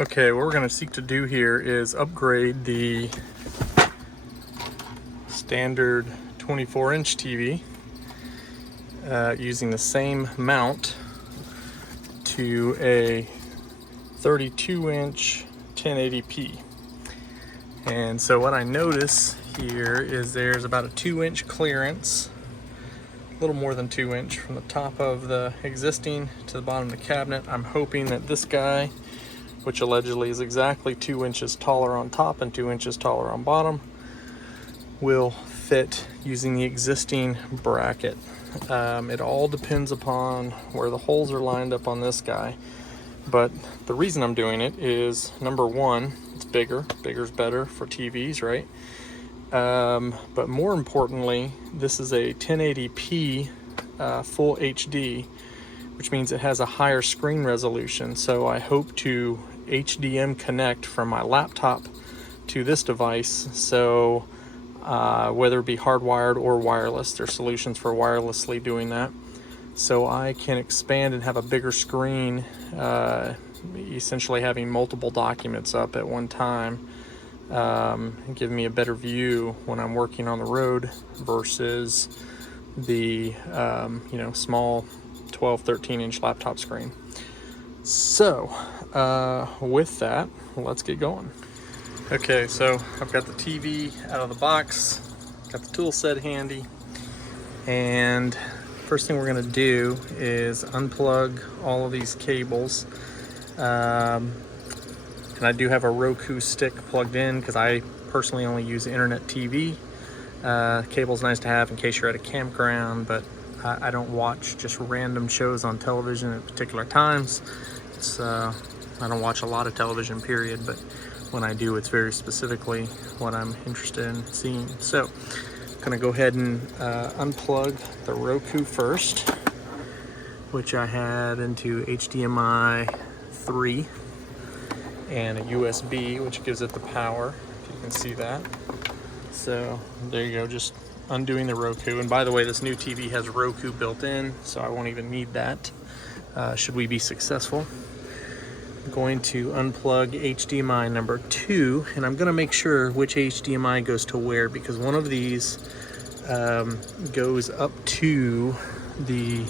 Okay, what we're going to seek to do here is upgrade the standard 24-inch TV using the same mount to a 32-inch 1080p. And so what I notice here is there's about a 2-inch clearance, a little more than 2-inch from the top of the existing to the bottom of the cabinet. I'm hoping that this guy, which allegedly is exactly 2 inches taller on top and 2 inches taller on bottom, will fit using the existing bracket. It all depends upon where the holes are lined up on this guy, but the reason I'm doing it is, number one, it's bigger. Bigger's better for TVs, right? But more importantly, this is a 1080p full HD, which means it has a higher screen resolution. So I hope to HDM connect from my laptop to this device. So whether it be hardwired or wireless, there's solutions for wirelessly doing that. So I can expand and have a bigger screen, essentially having multiple documents up at one time, and give me a better view when I'm working on the road versus the small 12, 13-inch laptop screen. So with that, let's get going. Okay, so I've got the TV out of the box, got the tool set handy, and first thing we're gonna do is unplug all of these cables. And I do have a Roku stick plugged in because I personally only use internet TV. Cable's nice to have in case you're at a campground, but I don't watch just random shows on television at particular times. I don't watch a lot of television, period, but when I do, it's very specifically what I'm interested in seeing. So I'm gonna go ahead and unplug the Roku first, which I had into HDMI 3 and a USB, which gives it the power, if you can see that. So there you go, just undoing the Roku. And by the way, this new TV has Roku built in, so I won't even need that should we be successful. I'm going to unplug HDMI number 2, and I'm gonna make sure which HDMI goes to where, because one of these goes up to the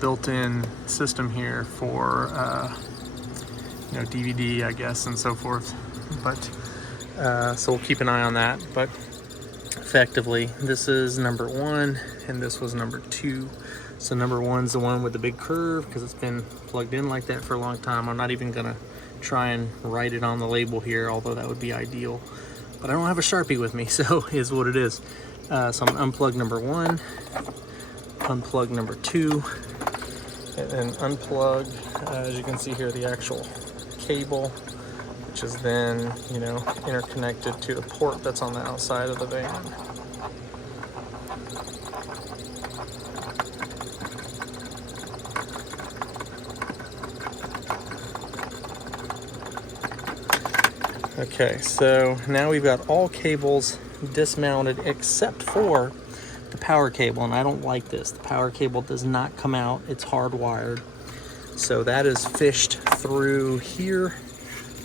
built-in system here for DVD, I guess, and so forth. But so we'll keep an eye on that. But effectively, this is number 1 and this was number 2. So number 1's the one with the big curve because it's been plugged in like that for a long time. I'm not even gonna try and write it on the label here, although that would be ideal, but I don't have a Sharpie with me, so is what it is. So I'm gonna unplug number 1, unplug number 2, and then unplug, as you can see here, the actual cable, which is then, interconnected to the port that's on the outside of the van. Okay, so now we've got all cables dismounted except for the power cable, and I don't like this. The power cable does not come out, it's hardwired. So that is fished through here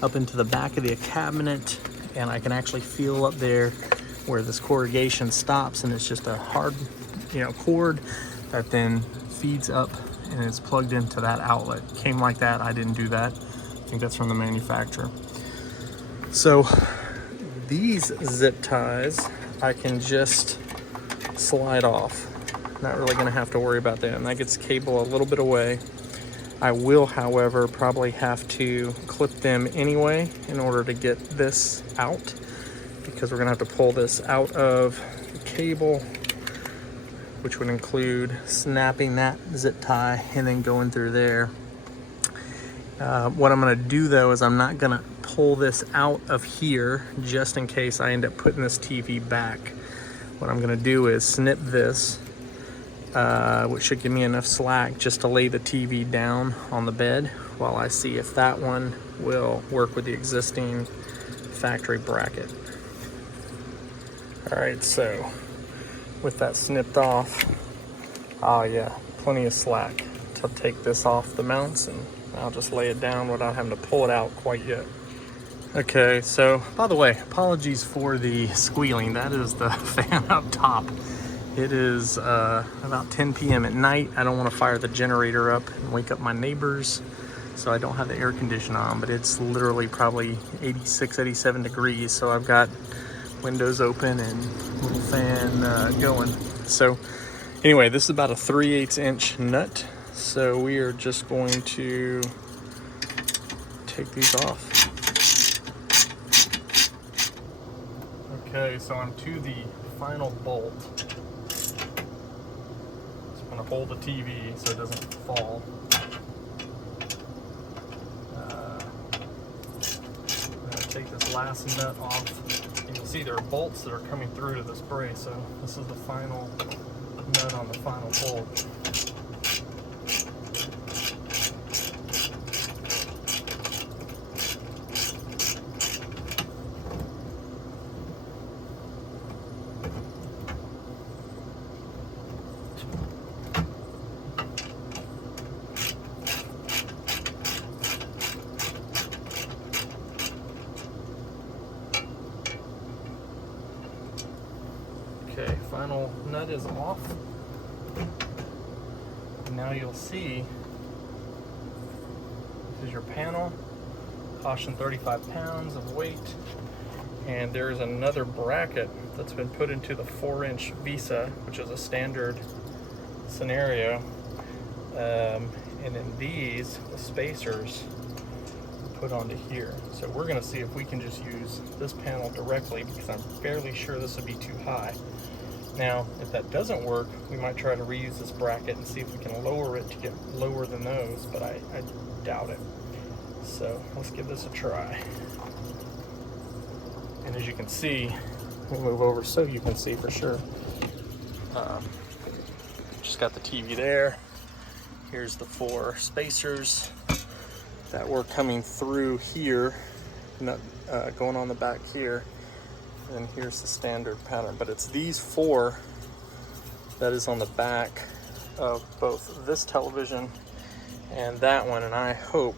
up into the back of the cabinet, and I can actually feel up there where this corrugation stops, and it's just a hard cord that then feeds up and is plugged into that outlet. Came like that, I didn't do that. I think that's from the manufacturer. So these zip ties I can just slide off. Not really gonna have to worry about that, and that gets the cable a little bit away. I will, however, probably have to clip them anyway in order to get this out, because we're gonna have to pull this out of the cable, which would include snapping that zip tie and then going through there. What I'm gonna do though is I'm not gonna pull this out of here just in case I end up putting this TV back. What I'm gonna do is snip this, which should give me enough slack just to lay the TV down on the bed while I see if that one will work with the existing factory bracket. All right, so with that snipped off, yeah, plenty of slack to take this off the mounts and I'll just lay it down without having to pull it out quite yet. Okay, so by the way, apologies for the squealing. That is the fan up top. It is about 10 p.m. at night. I don't want to fire the generator up and wake up my neighbors, so I don't have the air conditioner on, but it's literally probably 86, 87 degrees, so I've got windows open and little fan going. So anyway, this is about a 3/8 inch nut, so we are just going to take these off. Okay, so I'm to the final bolt. So I'm going to hold the TV so it doesn't fall. I'm going to take this last nut off. And you'll see there are bolts that are coming through to this brace, so this is the final nut on the final bolt. Okay, final nut is off. And now you'll see this is your panel. Caution 35 pounds of weight. And there's another bracket that's been put into the 4-inch Visa, which is a standard scenario. And then these, the spacers, put onto here. So we're going to see if we can just use this panel directly, because I'm fairly sure this would be too high. Now, if that doesn't work, we might try to reuse this bracket and see if we can lower it to get lower than those, but I doubt it. So let's give this a try. And as you can see, we'll move over so you can see for sure. Just got the TV there. Here's the 4 spacers that were coming through here, not going on the back here. And here's the standard pattern, but it's these 4 that is on the back of both this television and that one, and I hope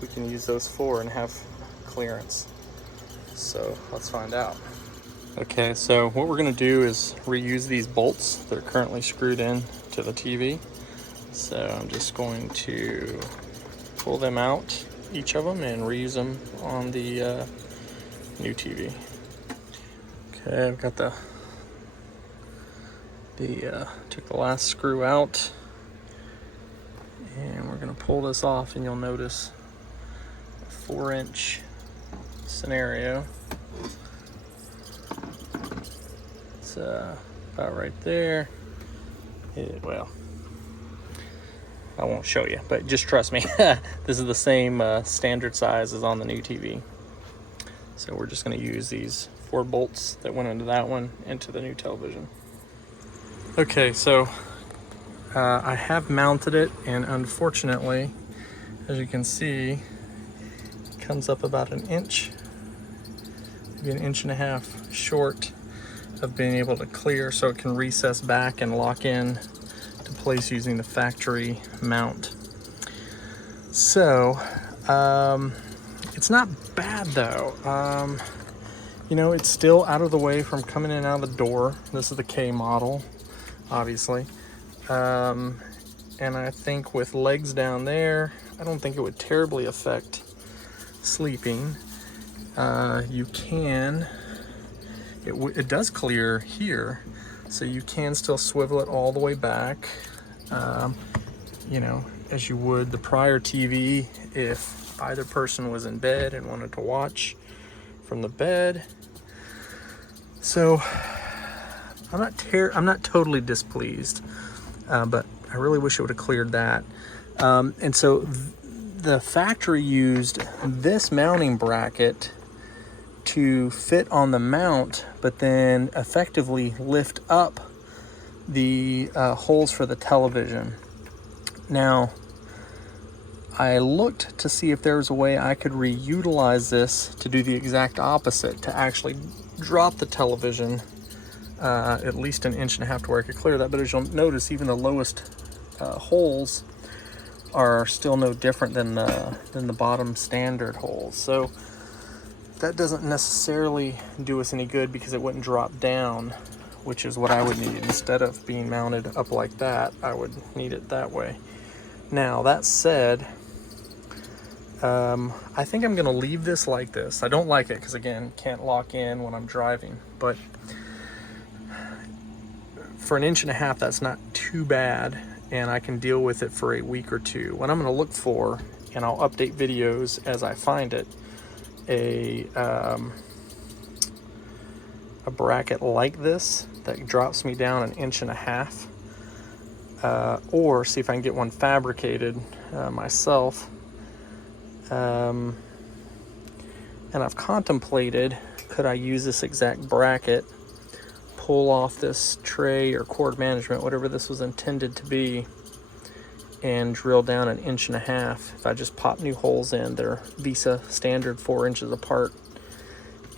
we can use those 4 and have clearance. So let's find out. Okay, so what we're going to do is reuse these bolts that are currently screwed in to the TV. So I'm just going to pull them out, each of them, and reuse them on the new TV. Okay, I've got took the last screw out, and we're going to pull this off, and you'll notice a 4-inch scenario. It's about right there. Well, I won't show you, but just trust me. This is the same standard size as on the new TV. So we're just going to use these 4 bolts that went into that one into the new television. Okay, so I have mounted it, and unfortunately, as you can see, it comes up about an inch, maybe 1.5 inches short of being able to clear, so it can recess back and lock in to place using the factory mount. So it's not bad though. You know, it's still out of the way from coming in and out of the door. This is the K model, obviously. And I think with legs down there, I don't think it would terribly affect sleeping. You can, it does clear here, so you can still swivel it all the way back, you know, as you would the prior TV if either person was in bed and wanted to watch from the bed. So I'm not totally displeased, but I really wish it would have cleared that. And so the factory used this mounting bracket to fit on the mount, but then effectively lift up the holes for the television. Now, I looked to see if there was a way I could reutilize this to do the exact opposite, to actually drop the television at least 1.5 inches to where I could clear that. But as you'll notice, even the lowest holes are still no different than the bottom standard holes. So that doesn't necessarily do us any good because it wouldn't drop down, which is what I would need. Instead of being mounted up like that, I would need it that way. Now, that said, I think I'm gonna leave this like this. I don't like it because, again, can't lock in when I'm driving, but for 1.5 inches, that's not too bad, and I can deal with it for a week or two. What I'm gonna look for, and I'll update videos as I find it, a bracket like this that drops me down 1.5 inches, or see if I can get one fabricated myself. And I've contemplated, could I use this exact bracket, pull off this tray or cord management, whatever this was intended to be, and drill down 1.5 inches. If I just pop new holes in, they're Visa standard 4 inches apart,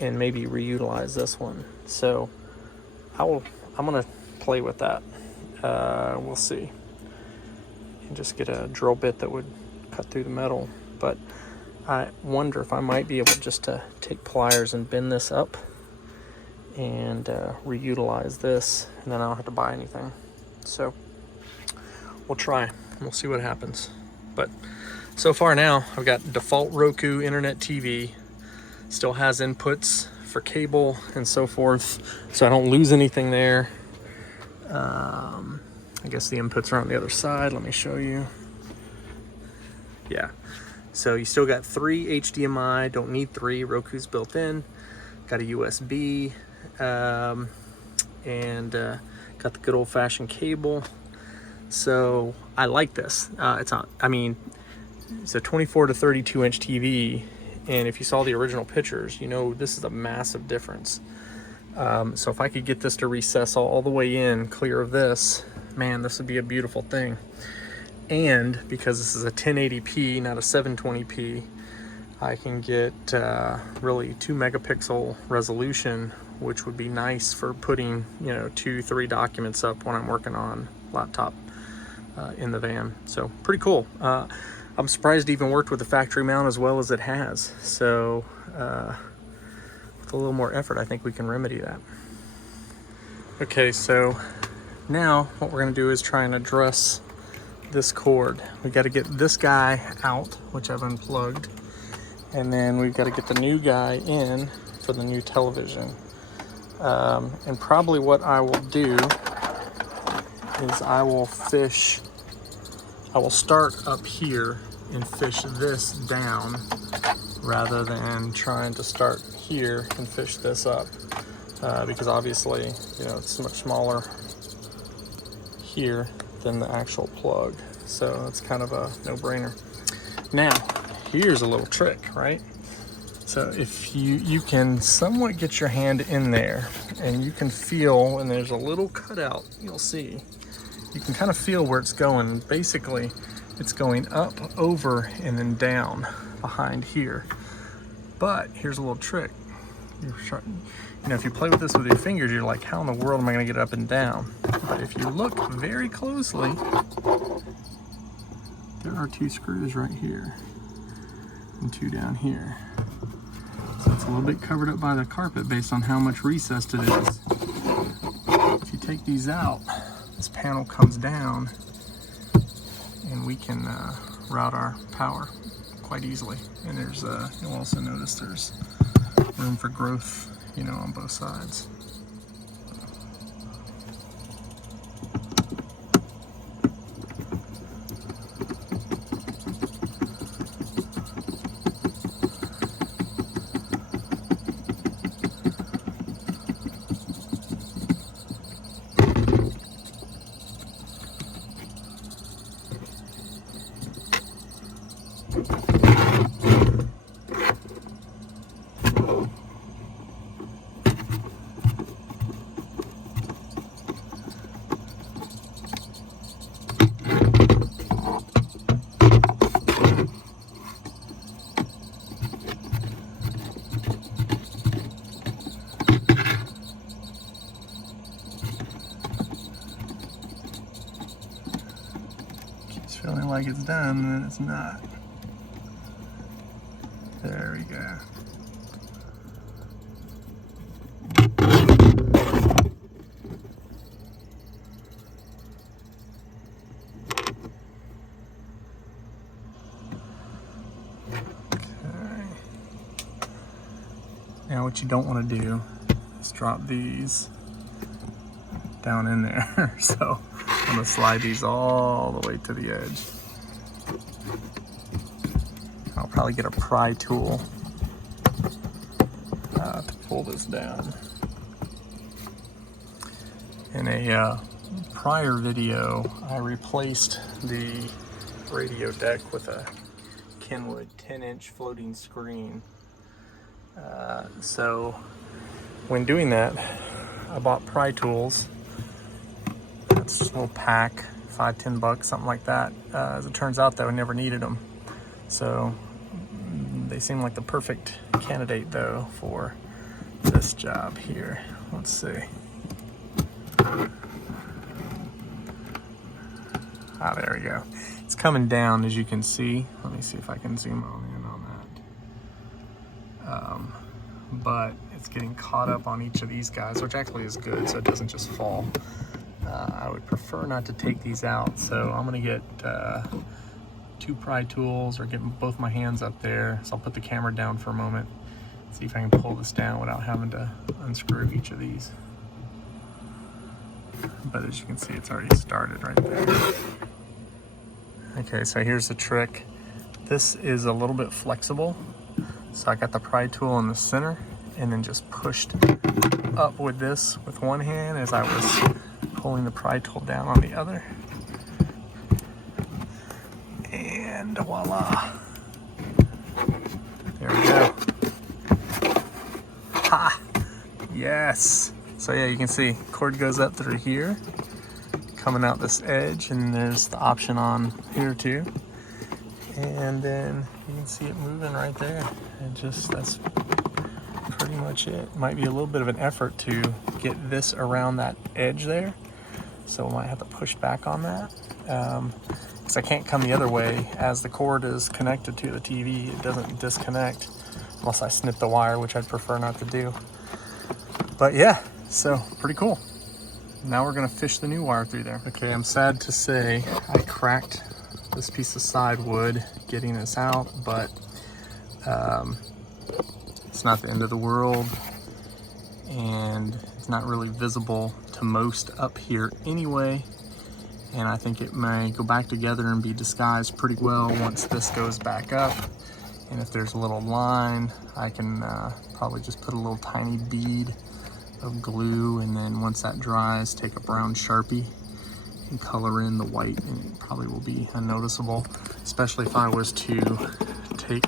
and maybe reutilize this one. So I'm gonna play with that. We'll see, and just get a drill bit that would cut through the metal. But I wonder if I might be able just to take pliers and bend this up and reutilize this, and then I don't have to buy anything. So we'll try. We'll see what happens. But so far now, I've got default Roku internet TV. Still has inputs for cable and so forth, so I don't lose anything there. I guess the inputs are on the other side. Let me show you. Yeah. So you still got 3 HDMI, don't need 3, Roku's built in. Got a USB, and got the good old-fashioned cable. So I like this. It's a 24 to 32 inch TV, and if you saw the original pictures, you know this is a massive difference. So if I could get this to recess all the way in, clear of this, man, this would be a beautiful thing. And because this is a 1080p, not a 720p, I can get really 2 megapixel resolution, which would be nice for putting 2-3 documents up when I'm working on laptop in the van. So pretty cool. I'm surprised it even worked with the factory mount as well as it has. So with a little more effort, I think we can remedy that. Okay, so now what we're gonna do is try and address this cord. We got to get this guy out, which I've unplugged, and then we've got to get the new guy in for the new television. And probably what I will do is I will start up here and fish this down rather than trying to start here and fish this up, because obviously it's much smaller here than the actual plug, so it's kind of a no-brainer. Now here's a little trick, right? So if you can somewhat get your hand in there, and you can feel, and there's a little cutout, you'll see, you can kind of feel where it's going. Basically it's going up, over, and then down behind here. But here's a little trick. If you play with this with your fingers, you're like, how in the world am I going to get it up and down? But if you look very closely, there are 2 screws right here and 2 down here. So it's a little bit covered up by the carpet based on how much recessed it is. If you take these out, this panel comes down, and we can route our power quite easily. And there's you'll also notice there's room for growth, on both sides. feeling like it's done, then it's not. There we go. Now what you don't want to do is drop these down in there. So I'm going to slide these all the way to the edge. I'll probably get a pry tool to pull this down. In a prior video, I replaced the radio deck with a Kenwood 10-inch floating screen. So when doing that, I bought pry tools. That's just a little pack, $5, $10, something like that. As it turns out though, I never needed them. So they seem like the perfect candidate though for this job here. Let's see. Ah, there we go. It's coming down, as you can see. Let me see if I can zoom in on that. But it's getting caught up on each of these guys, which actually is good, so it doesn't just fall. I would prefer not to take these out, so I'm gonna get 2 pry tools or get both my hands up there. So I'll put the camera down for a moment, see if I can pull this down without having to unscrew each of these. But as you can see, it's already started right there. Okay, so here's the trick. This is a little bit flexible. So I got the pry tool in the center and then just pushed up with this with one hand as I was pulling the pry tool down on the other. And voila. There we go. Ha! Yes! So yeah, you can see cord goes up through here, coming out this edge, and there's the option on here too. And then you can see it moving right there. And just, that's pretty much it. Might be a little bit of an effort to get this around that edge there. So I might have to push back on that. Because I can't come the other way. As the cord is connected to the TV, it doesn't disconnect unless I snip the wire, which I'd prefer not to do. But yeah, so pretty cool. Now we're gonna fish the new wire through there. Okay, I'm sad to say I cracked this piece of side wood getting this out, but it's not the end of the world, and it's not really visible to most up here anyway, and I think it may go back together and be disguised pretty well once this goes back up. And if there's a little line, I can probably just put a little tiny bead of glue, and then once that dries, take a brown Sharpie and color in the white, and it probably will be unnoticeable, especially if I was to take,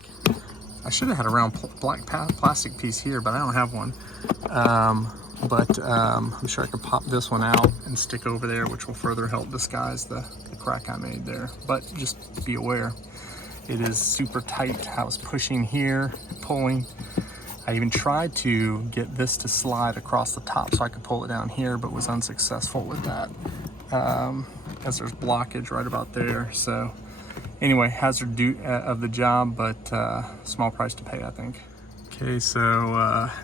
I should have had a round black plastic piece here, but I don't have one. I'm sure I could pop this one out and stick over there, which will further help disguise the crack I made there. But just be aware, it is super tight. I was pushing here, pulling. I even tried to get this to slide across the top so I could pull it down here, but was unsuccessful with that, as there's blockage right about there. So anyway, hazard of the job, but small price to pay, I think. Okay, so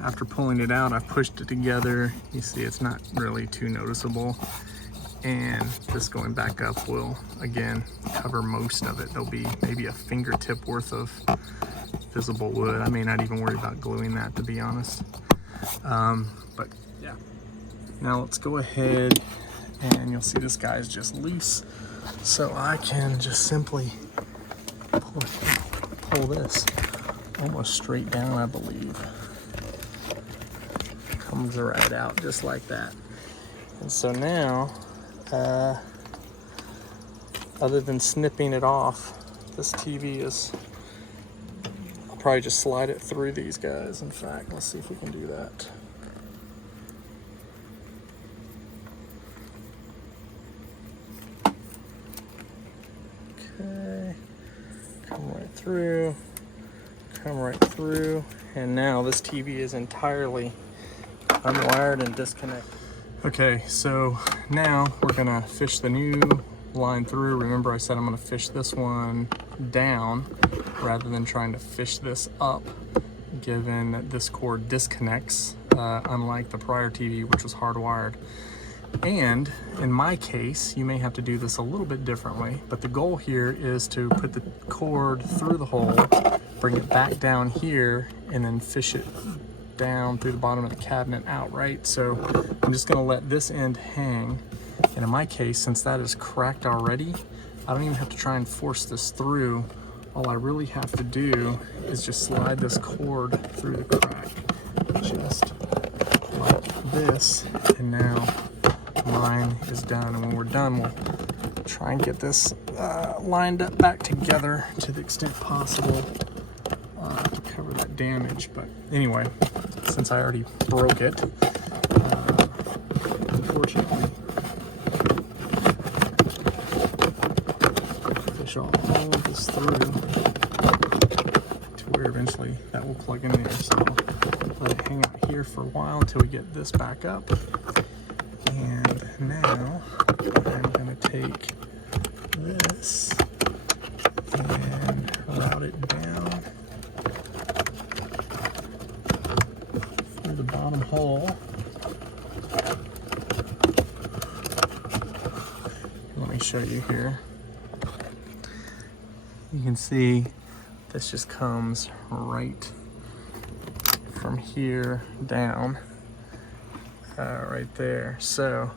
after pulling it out, I pushed it together. You see it's not really too noticeable. And this going back up will, again, cover most of it. There'll be maybe a fingertip worth of visible wood. I may not even worry about gluing that, to be honest. But yeah. Now let's go ahead, and you'll see this guy is just loose. So I can just simply pull this almost straight down, I believe. Comes right out just like that. And so now, other than snipping it off, this TV is, I'll probably just slide it through these guys. In fact, let's see if we can do that. Okay, come right through, and now this TV is entirely unwired and disconnected. Okay, so now we're gonna fish the new line through. Remember I said I'm gonna fish this one down rather than trying to fish this up, given that this cord disconnects, unlike the prior TV, which was hardwired. And in my case, you may have to do this a little bit differently, but the goal here is to put the cord through the hole, bring it back down here, and then fish it down through the bottom of the cabinet outright. So I'm just gonna let this end hang. And in my case, since that is cracked already, I don't even have to try and force this through. All I really have to do is just slide this cord through the crack, just like this. And now mine is done. And when we're done, we'll try and get this lined up back together to the extent possible to cover that damage. But anyway, since I already broke it, unfortunately, fish all of this through to where eventually that will plug in there. So let it hang out here for a while until we get this back up. And now I'm going to take this and route it down through the bottom hole. Let me show you here. You can see this just comes right from here down. Right there. So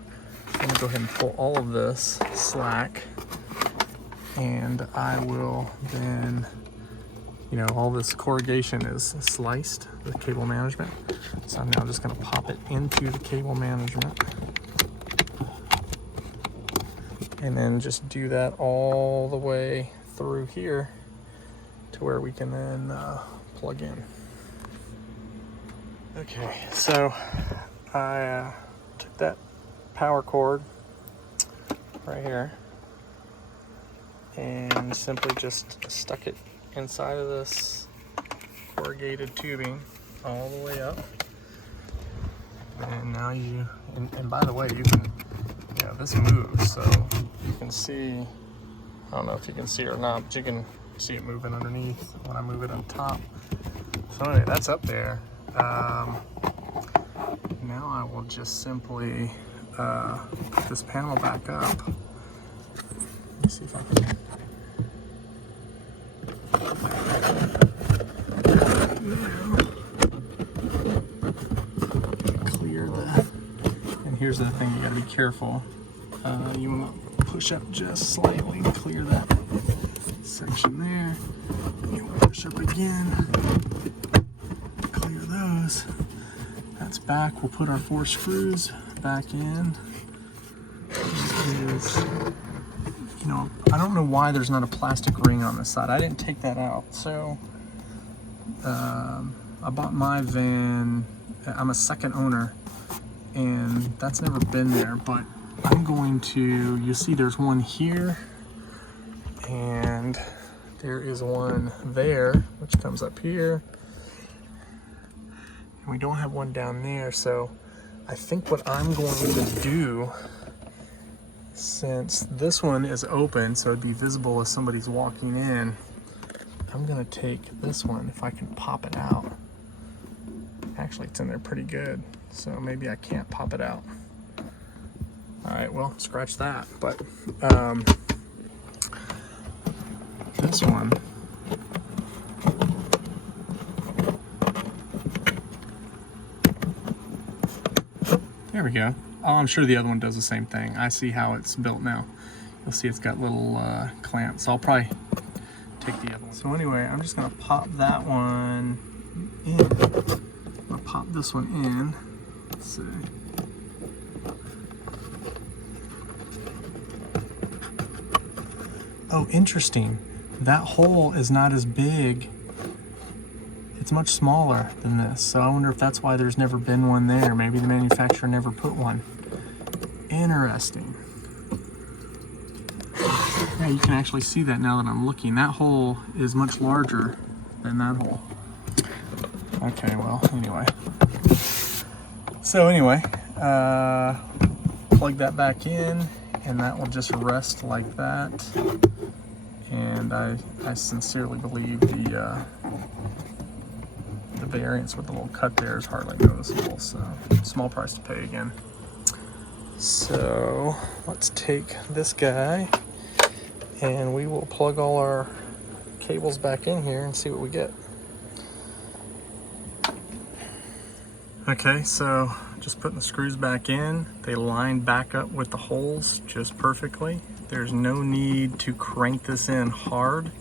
I'm gonna go ahead and pull all of this slack, and I will then, you know, all this corrugation is sliced with cable management. So I'm now just gonna pop it into the cable management, and then just do that all the way through here to where we can then plug in. Okay, so I took that power cord right here and simply just stuck it inside of this corrugated tubing all the way up. And now and by the way, you can, this moves, so you can see, I don't know if you can see it or not, but you can see it moving underneath when I move it on top. So anyway, that's up there. Now I will just simply put this panel back up. Let me see if I can. Clear that. And here's the thing, you gotta be careful. You wanna push up just slightly, clear that section there. You wanna push up again, clear those. That's back. We'll put our 4 screws back in. I don't know why there's not a plastic ring on this side. I didn't take that out. So I bought my van. I'm a second owner, and that's never been there. But I'm going to. You see, there's one here, and there is one there, which comes up here. And we don't have one down there, so I think what I'm going to do, since this one is open, so it'd be visible as somebody's walking in, I'm gonna take this one, if I can pop it out. Actually, it's in there pretty good, so maybe I can't pop it out. All right, well, scratch that. But this one, there we go. Oh, I'm sure the other one does the same thing. I see how it's built now. You'll see it's got little clamps. So I'll probably take the other one. So anyway, I'm just gonna pop that one in. I'm gonna pop this one in. Let's see. Oh, interesting. That hole is not as big. It's much smaller than this. So I wonder if that's why there's never been one there. Maybe the manufacturer never put one. Interesting. Yeah, you can actually see that now that I'm looking. That hole is much larger than that hole. Okay, well, anyway. So anyway, plug that back in, and that will just rest like that. And I sincerely believe the variance with the little cut there is hardly noticeable, so small price to pay again. So let's take this guy and we will plug all our cables back in here and see what we get. Okay, so just putting the screws back in. They line back up with the holes just perfectly. There's no need to crank this in hard.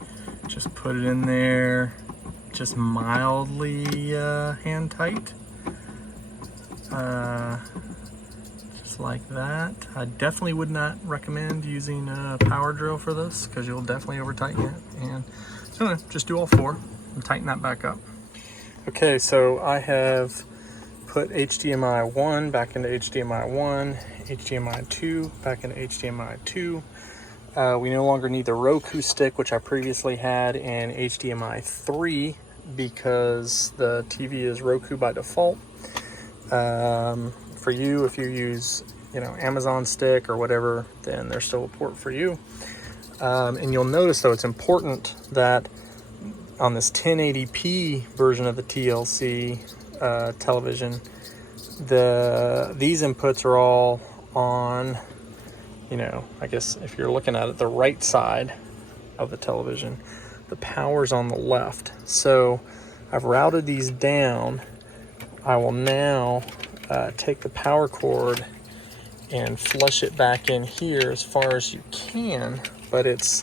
Just put it in there just mildly hand tight. Just like that. I definitely would not recommend using a power drill for this because you'll definitely over tighten it. And so just do all four and tighten that back up. Okay, so I have put HDMI 1 back into HDMI 1, HDMI 2 back into HDMI 2. We no longer need the Roku stick, which I previously had, in HDMI 3 because the TV is Roku by default. For you, if you use, Amazon stick or whatever, then there's still a port for you. And you'll notice, though, it's important that on this 1080p version of the TLC television, these inputs are all on, I guess if you're looking at it, the right side of the television. The power's on the left. So I've routed these down. I will now take the power cord and flush it back in here as far as you can, but it's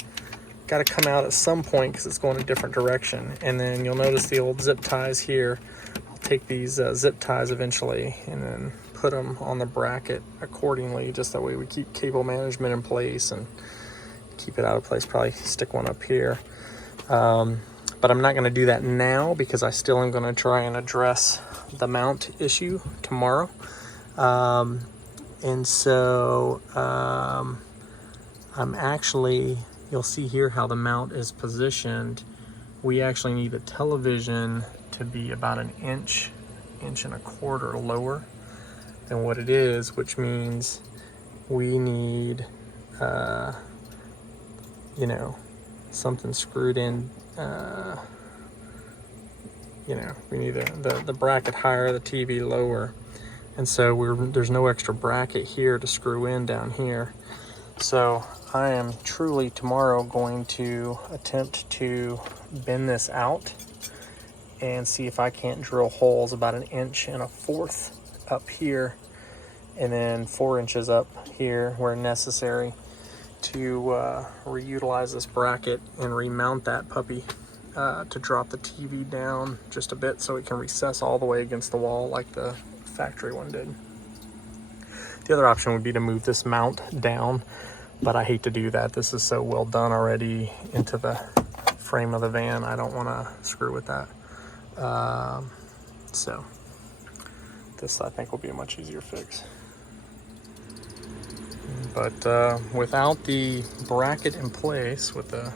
got to come out at some point because it's going a different direction. And then you'll notice the old zip ties here. I'll take these zip ties eventually and then put them on the bracket accordingly, just that way we keep cable management in place and keep it out of place. Probably stick one up here. But I'm not going to do that now because I still am going to try and address the mount issue tomorrow. And so I'm actually, you'll see here how the mount is positioned. We actually need the television to be about an inch and a quarter lower than what it is, which means we need, something screwed in. We need the bracket higher, the TV lower. And so there's no extra bracket here to screw in down here. So I am truly tomorrow going to attempt to bend this out and see if I can't drill holes about 1 1/4 inch up here and then 4 inches up here where necessary to reutilize this bracket and remount that puppy to drop the TV down just a bit so it can recess all the way against the wall like the factory one did. The other option would be to move this mount down, but I hate to do that. This is so well done already into the frame of the van. I don't want to screw with that. So this, I think, will be a much easier fix. But without the bracket in place, with the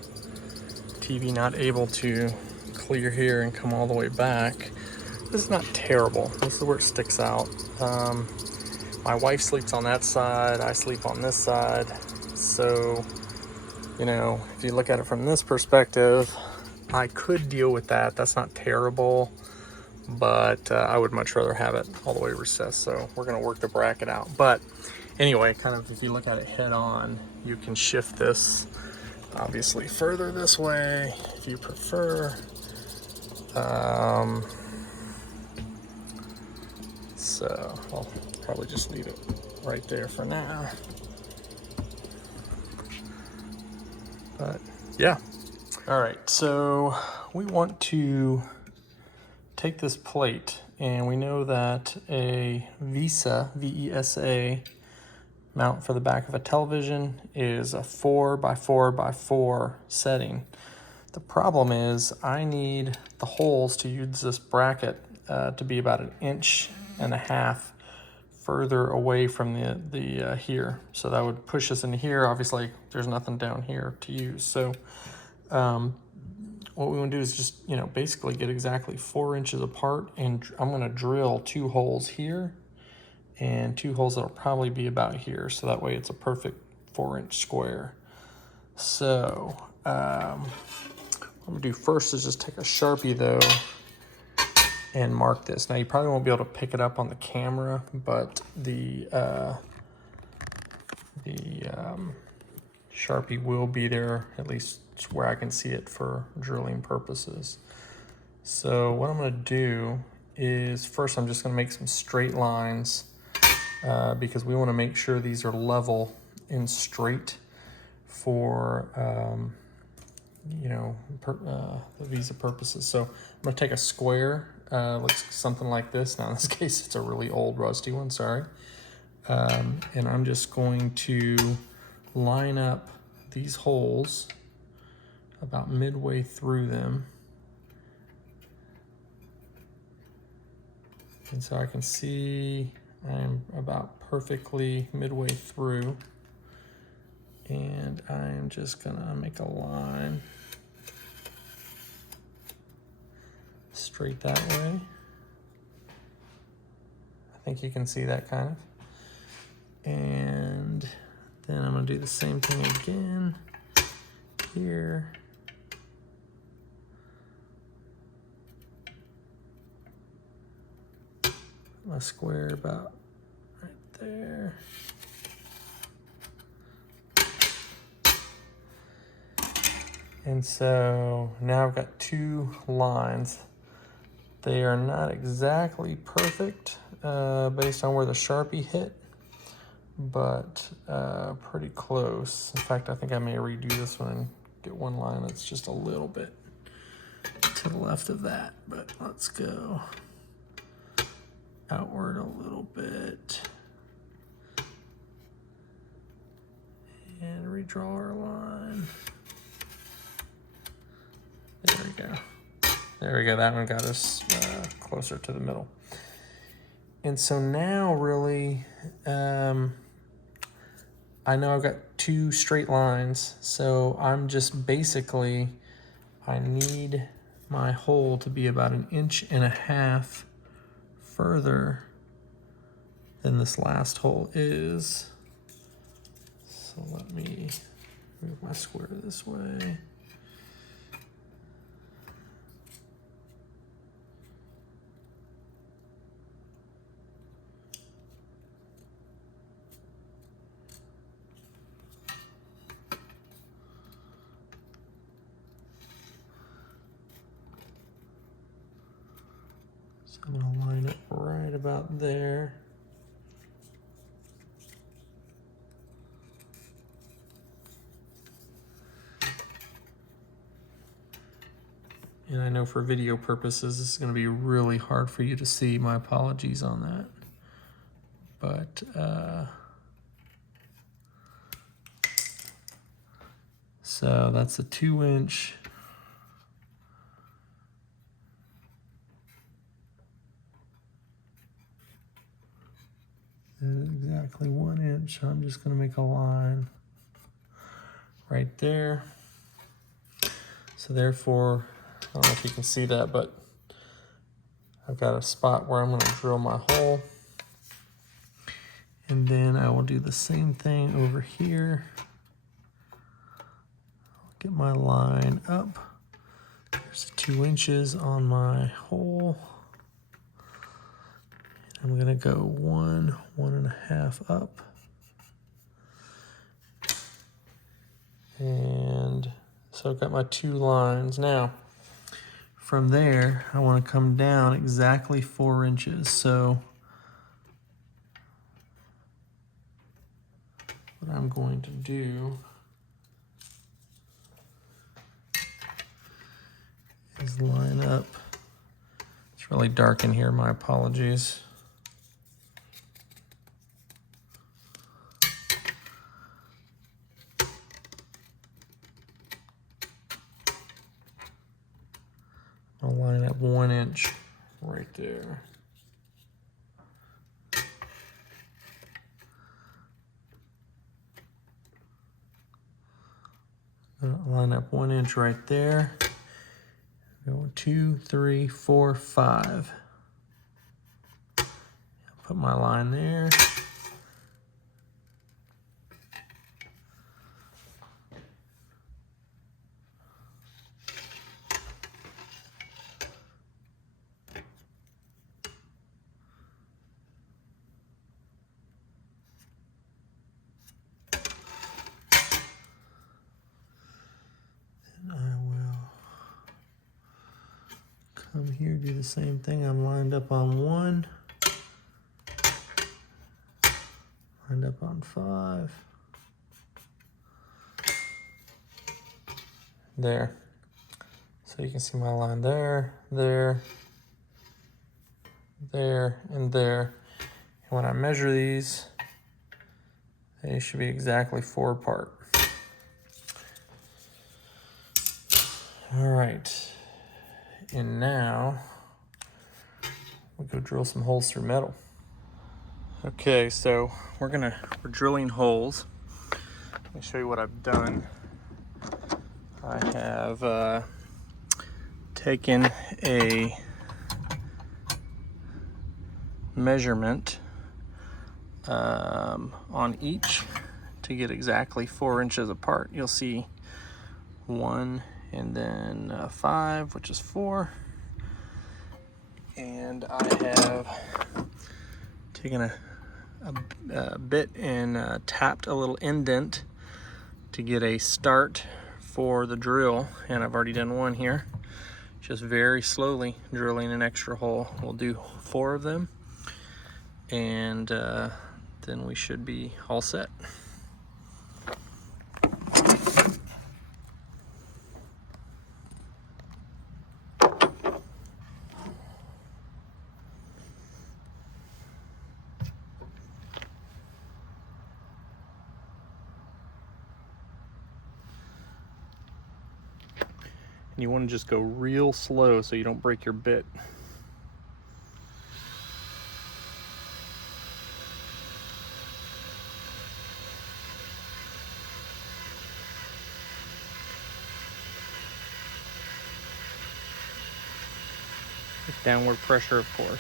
TV not able to clear here and come all the way back, this is not terrible. This is where it sticks out. My wife sleeps on that side, I sleep on this side. So, if you look at it from this perspective, I could deal with that. That's not terrible, but I would much rather have it all the way recessed. So we're gonna work the bracket out. But anyway, kind of if you look at it head on, you can shift this obviously further this way if you prefer. So I'll probably just leave it right there for now. But yeah. All right, so we want to take this plate, and we know that a VESA, V-E-S-A, mount for the back of a television is a 4x4x4 setting. The problem is I need the holes to use this bracket to be about 1.5 inches further away from the here. So that would push us into here. Obviously, there's nothing down here to use. So what we want to do is just, basically get exactly 4 inches apart, and I'm going to drill 2 holes here and 2 holes that'll probably be about here. So that way it's a perfect 4-inch square. So what I'm gonna do first is just take a Sharpie though and mark this. Now you probably won't be able to pick it up on the camera, but the Sharpie will be there, at least where I can see it for drilling purposes. So what I'm gonna do is first I'm just gonna make some straight lines because we wanna make sure these are level and straight for you know, the visa purposes. So I'm gonna take a square, looks something like this. Now in this case, it's a really old rusty one, sorry. And I'm just going to line up these holes about midway through them. And so I can see I'm about perfectly midway through. And I'm just gonna make a line straight that way. I think you can see that kind of. And then I'm gonna do the same thing again here. My square about right there. And so now I've got two lines. They are not exactly perfect based on where the Sharpie hit, but pretty close. In fact, I think I may redo this one and get one line that's just a little bit to the left of that, but let's go outward a little bit and redraw our line. There we go. There we go. That one got us closer to the middle. And so now really, I know I've got two straight lines, so I'm just basically, I need my hole to be about 1.5 inches further than this last hole is. So let me move my square this way. So I'm gonna line it right about there. And I know for video purposes, this is gonna be really hard for you to see. My apologies on that. But, so that's a 2-inch. Exactly 1 inch. I'm just gonna make a line right there. So therefore, I don't know if you can see that, but I've got a spot where I'm gonna drill my hole. And then I will do the same thing over here. I'll get my line up. There's 2 inches on my hole. I'm gonna go 1.5 up. And so I've got my two lines. Now, from there, I wanna come down exactly 4 inches. So what I'm going to do is line up. It's really dark in here, my apologies. I'll line up 1 inch right there. Line up 1 inch right there. Go 2, 3, 4, 5. Put my line there. Come here, do the same thing. I'm lined up on 1. Lined up on 5. There. So you can see my line there, there, there, and there. And when I measure these, they should be exactly 4 apart. All right. And now we'll go drill some holes through metal. Okay, so we're drilling holes. Let me show you what I've done. I have taken a measurement on each to get exactly 4 inches apart. You'll see 1 and then 5, which is 4. And I have taken a bit and tapped a little indent to get a start for the drill, and I've already done 1 here. Just very slowly drilling an extra hole. We'll do 4 of them, and then we should be all set. And you want to just go real slow so you don't break your bit. With downward pressure, of course.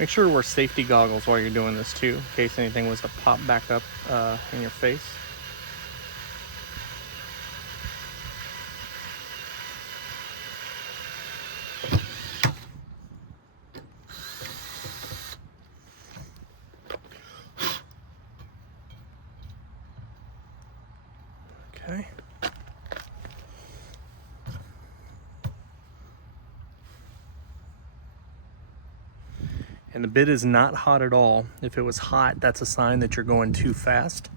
Make sure to wear safety goggles while you're doing this too, in case anything was to pop back up in your face. Okay. And the bit is not hot at all. If it was hot, that's a sign that you're going too fast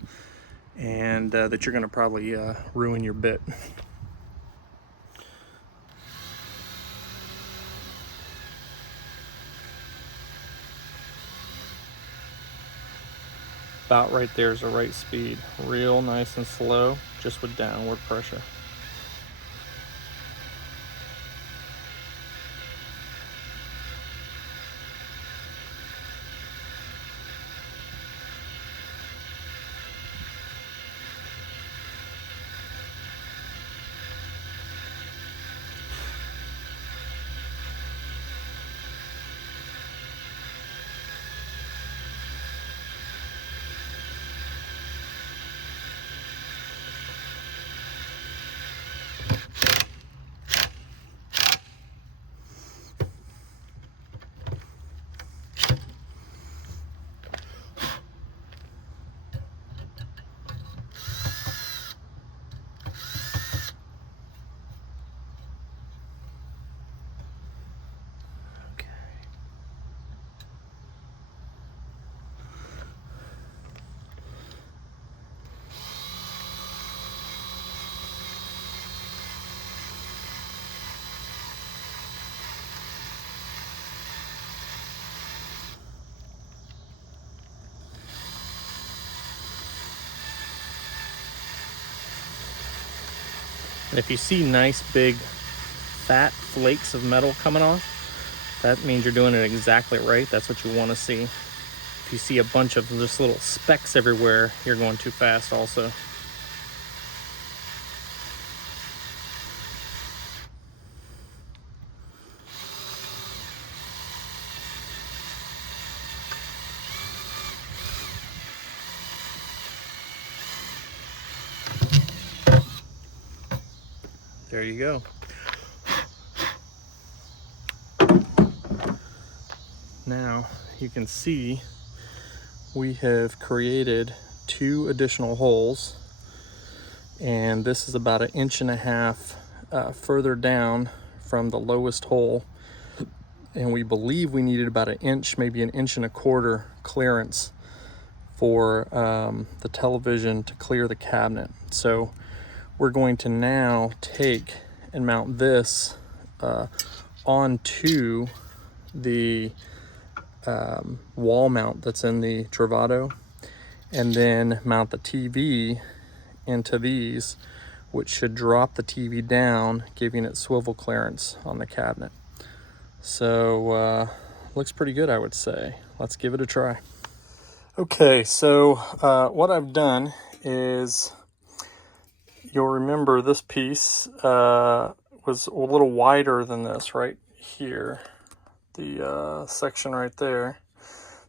and that you're going to probably ruin your bit. About right there is the right speed. Real nice and slow, just with downward pressure. And if you see nice big fat flakes of metal coming off, that means you're doing it exactly right. That's what you want to see. If you see a bunch of just little specks everywhere, you're going too fast also. There you go. Now you can see we have created 2 additional holes, and this is about 1.5 inches further down from the lowest hole, and we believe we needed about an inch, maybe an inch and a quarter clearance for the television to clear the cabinet. So we're going to now take and mount this onto the wall mount that's in the Travato, and then mount the TV into these, which should drop the TV down, giving it swivel clearance on the cabinet. So looks pretty good, I would say. Let's give it a try. Okay, so what I've done is, you'll remember this piece was a little wider than this right here, the section right there.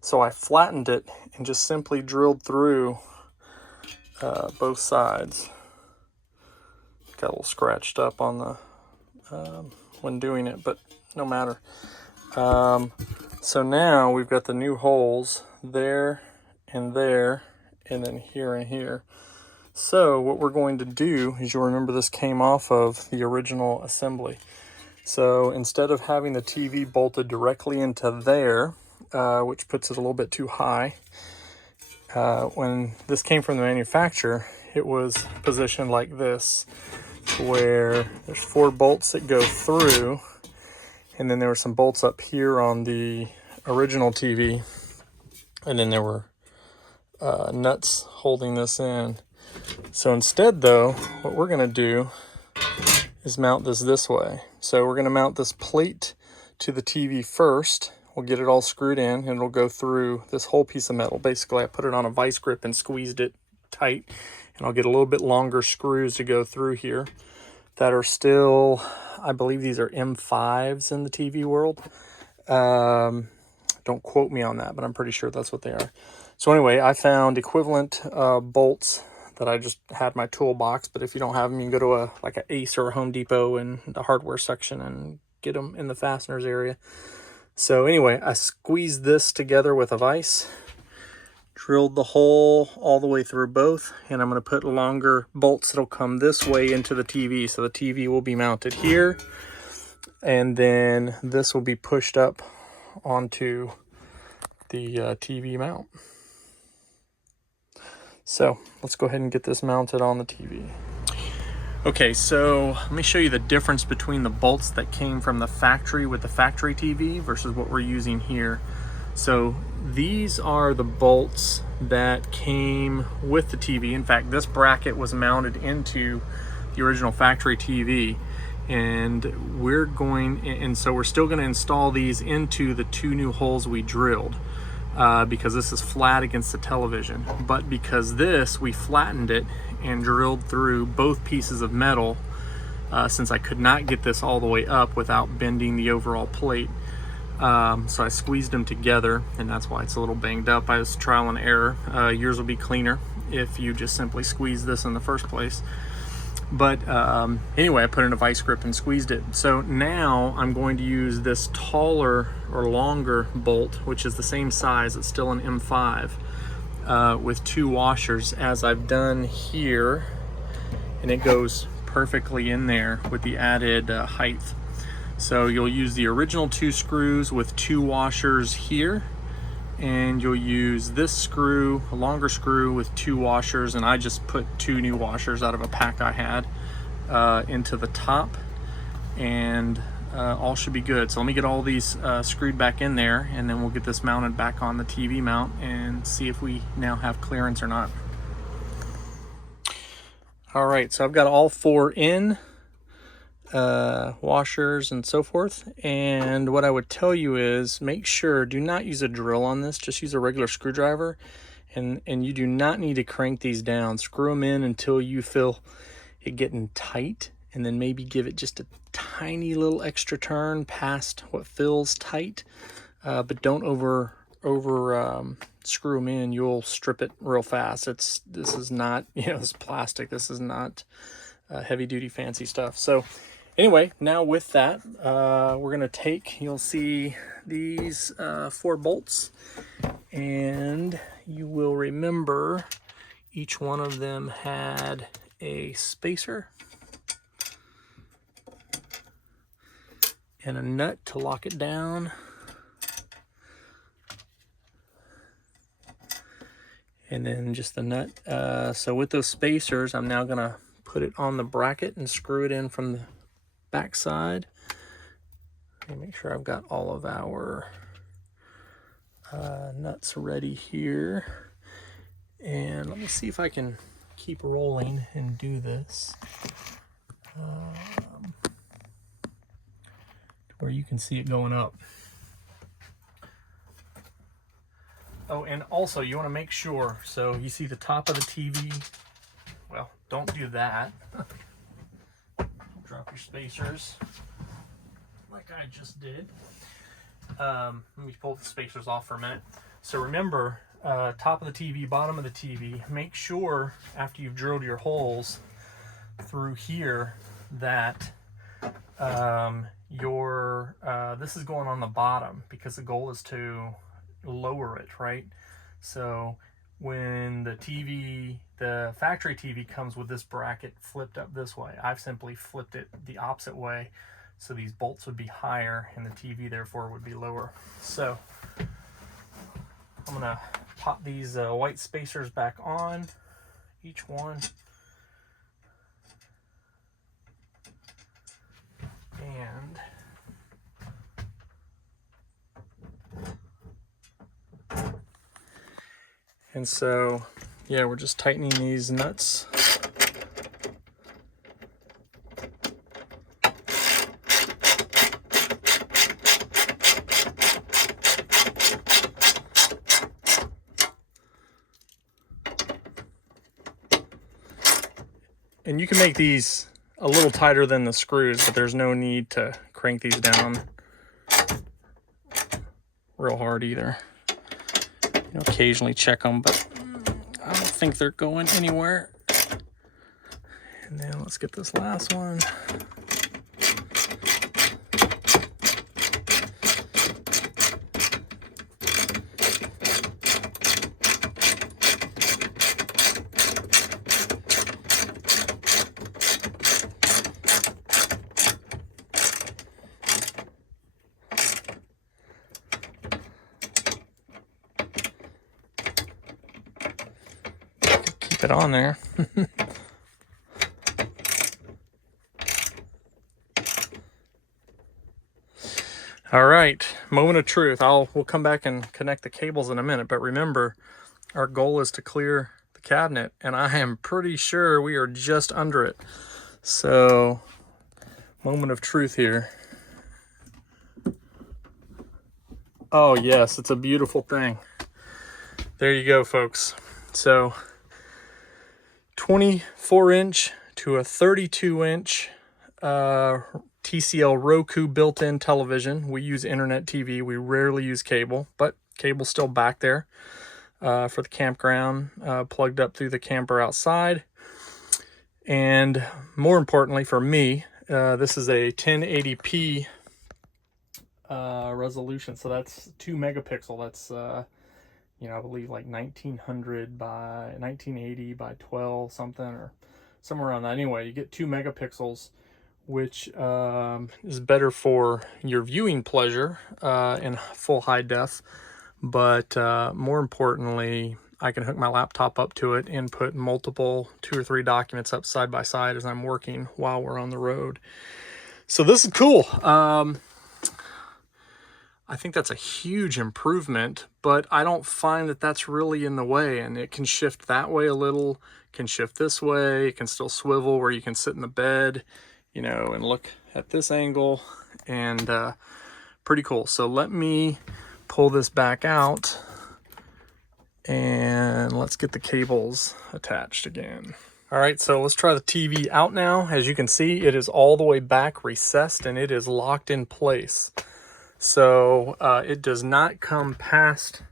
So I flattened it and just simply drilled through both sides. Got a little scratched up on the when doing it, but no matter. So now we've got the new holes there, and then here and here. So what we're going to do is, you'll remember this came off of the original assembly. So instead of having the TV bolted directly into there, which puts it a little bit too high, when this came from the manufacturer, it was positioned like this, where there's 4 bolts that go through, and then there were some bolts up here on the original TV, and then there were nuts holding this in. So instead though, what we're going to do is mount this way. So we're going to mount this plate to the TV first. We'll get it all screwed in, and it'll go through this whole piece of metal. Basically, I put it on a vice grip and squeezed it tight, and I'll get a little bit longer screws to go through here that are still, I believe these are M5s in the TV world. Don't quote me on that, but I'm pretty sure that's what they are. So anyway, I found equivalent bolts that I just had in my toolbox, but if you don't have them, you can go to like an Ace or a Home Depot in the hardware section and get them in the fasteners area. So anyway, I squeezed this together with a vise, drilled the hole all the way through both, and I'm going to put longer bolts that'll come this way into the TV. So the TV will be mounted here, and then this will be pushed up onto the TV mount. So let's go ahead and get this mounted on the TV. Okay, so let me show you the difference between the bolts that came from the factory with the factory TV versus what we're using here. So these are the bolts that came with the TV. In fact, this bracket was mounted into the original factory TV, and so we're still going to install these into the 2 new holes we drilled. Because this is flat against the television, but because we flattened it and drilled through both pieces of metal, since I could not get this all the way up without bending the overall plate. So I squeezed them together, and that's why it's a little banged up. I was trial and error. Yours will be cleaner if you just simply squeeze this in the first place. But anyway, I put in a vice grip and squeezed it. So now I'm going to use this taller or longer bolt, which is the same size, it's still an M5, with 2 washers, as I've done here, and it goes perfectly in there with the added height. So you'll use the original 2 screws with 2 washers here, and you'll use this screw, a longer screw with 2 washers, and I just put 2 new washers out of a pack I had into the top, and all should be good. So let me get all these screwed back in there, and then we'll get this mounted back on the TV mount and see if we now have clearance or not. All right, so I've got all 4 in, washers and so forth, and what I would tell you is, make sure, do not use a drill on this, just use a regular screwdriver, and you do not need to crank these down. Screw them in until you feel it getting tight, and then maybe give it just a tiny little extra turn past what feels tight, but don't over screw them in. You'll strip it real fast. This is not, it's plastic. This is not heavy duty fancy stuff. So anyway, now with that, we're gonna take, you'll see these 4 bolts, and you will remember each one of them had a spacer. and a nut to lock it down. And then just the nut. So with those spacers, I'm now gonna put it on the bracket and screw it in from the back side. Let me make sure I've got all of our nuts ready here. And let me see if I can keep rolling and do this. Where you can see it going up. Oh, and also you want to make sure, so you see the top of the TV, well, don't do that. Drop your spacers like I just did. Let me pull the spacers off for a minute. So remember, top of the TV, bottom of the TV, make sure after you've drilled your holes through here that this is going on the bottom, because the goal is to lower it, right? So when the TV, the factory TV comes with this bracket flipped up this way, I've simply flipped it the opposite way, so these bolts would be higher and the TV therefore would be lower. So I'm gonna pop these white spacers back on, each one. And so, yeah, we're just tightening these nuts. And you can make these a little tighter than the screws, but there's no need to crank these down real hard either. You know, occasionally check them, but I don't think they're going anywhere. And then let's get this last one. It on there. All right, moment of truth. We'll come back and connect the cables in a minute, but remember, our goal is to clear the cabinet, and I am pretty sure we are just under it. So, moment of truth here. Oh yes, it's a beautiful thing. There you go, folks. So 24-inch to a 32-inch TCL Roku built-in television. We use internet TV. We rarely use cable, but cable's still back there for the campground, plugged up through the camper outside. And more importantly for me, this is a 1080p resolution. So that's 2 megapixel. That's you know, I believe like 1900 by 1980 by 12 something, or somewhere around that. Anyway, you get 2 megapixels, which is better for your viewing pleasure in full high def. But more importantly, I can hook my laptop up to it and put multiple 2 or 3 documents up side by side as I'm working while we're on the road. So this is cool. I think that's a huge improvement, but I don't find that that's really in the way. And it can shift that way a little, can shift this way, it can still swivel where you can sit in the bed, you know, and look at this angle, and pretty cool. So let me pull this back out and let's get the cables attached again. All right, so let's try the TV out now. As you can see, it is all the way back recessed and it is locked in place. So it does not come past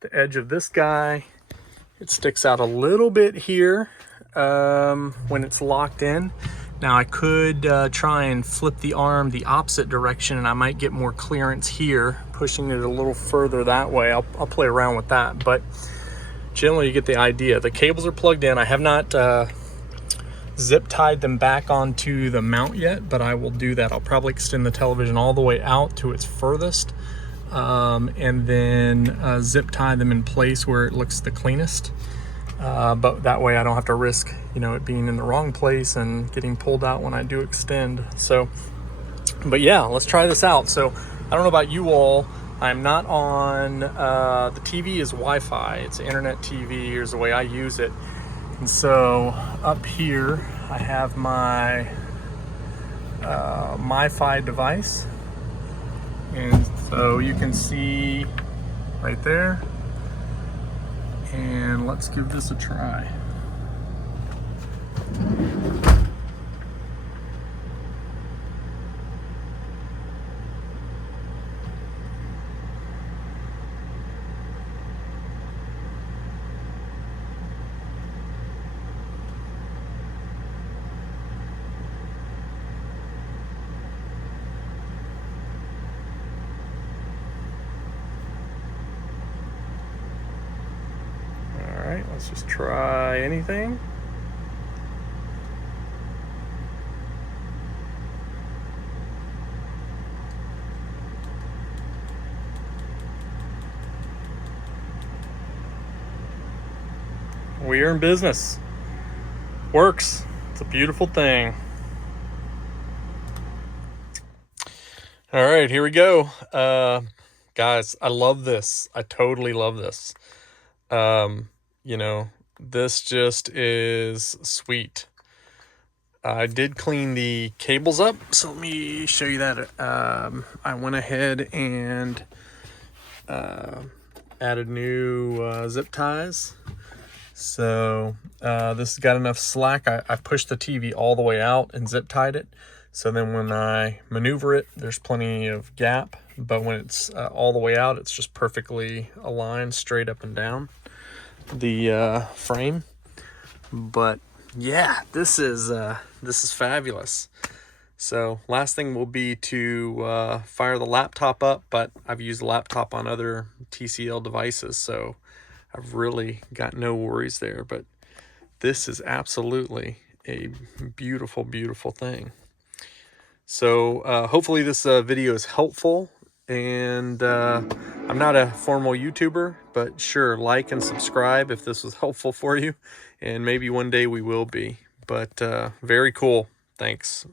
the edge of this guy. It sticks out a little bit here when it's locked in. Now I could try and flip the arm the opposite direction and I might get more clearance here, pushing it a little further that way. I'll play around with that, but generally you get the idea. The cables are plugged in. I have not zip tied them back onto the mount yet, but I will do that. I'll probably extend the television all the way out to its furthest, and then zip tie them in place where it looks the cleanest. But that way I don't have to risk, you know, it being in the wrong place and getting pulled out when I do extend. So, but yeah, let's try this out. So I don't know about you all. I'm not on, the TV is Wi-Fi. It's internet TV. Here's the way I use it. And so up here, I have my MiFi device. And so you can see right there. And let's give this a try. All right, let's just try anything. We are in business. Works. It's a beautiful thing. All right, here we go. Guys, I love this. I totally love this. You know, this just is sweet. I did clean the cables up, so let me show you that. I went ahead and added new zip ties. So this has got enough slack. I pushed the TV all the way out and zip tied it. So then when I maneuver it, there's plenty of gap. But when it's all the way out, it's just perfectly aligned straight up and down the frame. But yeah, this is fabulous. So last thing will be to fire the laptop up, but I've used the laptop on other TCL devices, so I've really got no worries there. But this is absolutely a beautiful, beautiful thing. So hopefully this video is helpful. And I'm not a formal YouTuber, but sure, like and subscribe if this was helpful for you. And maybe one day we will be. But very cool. Thanks.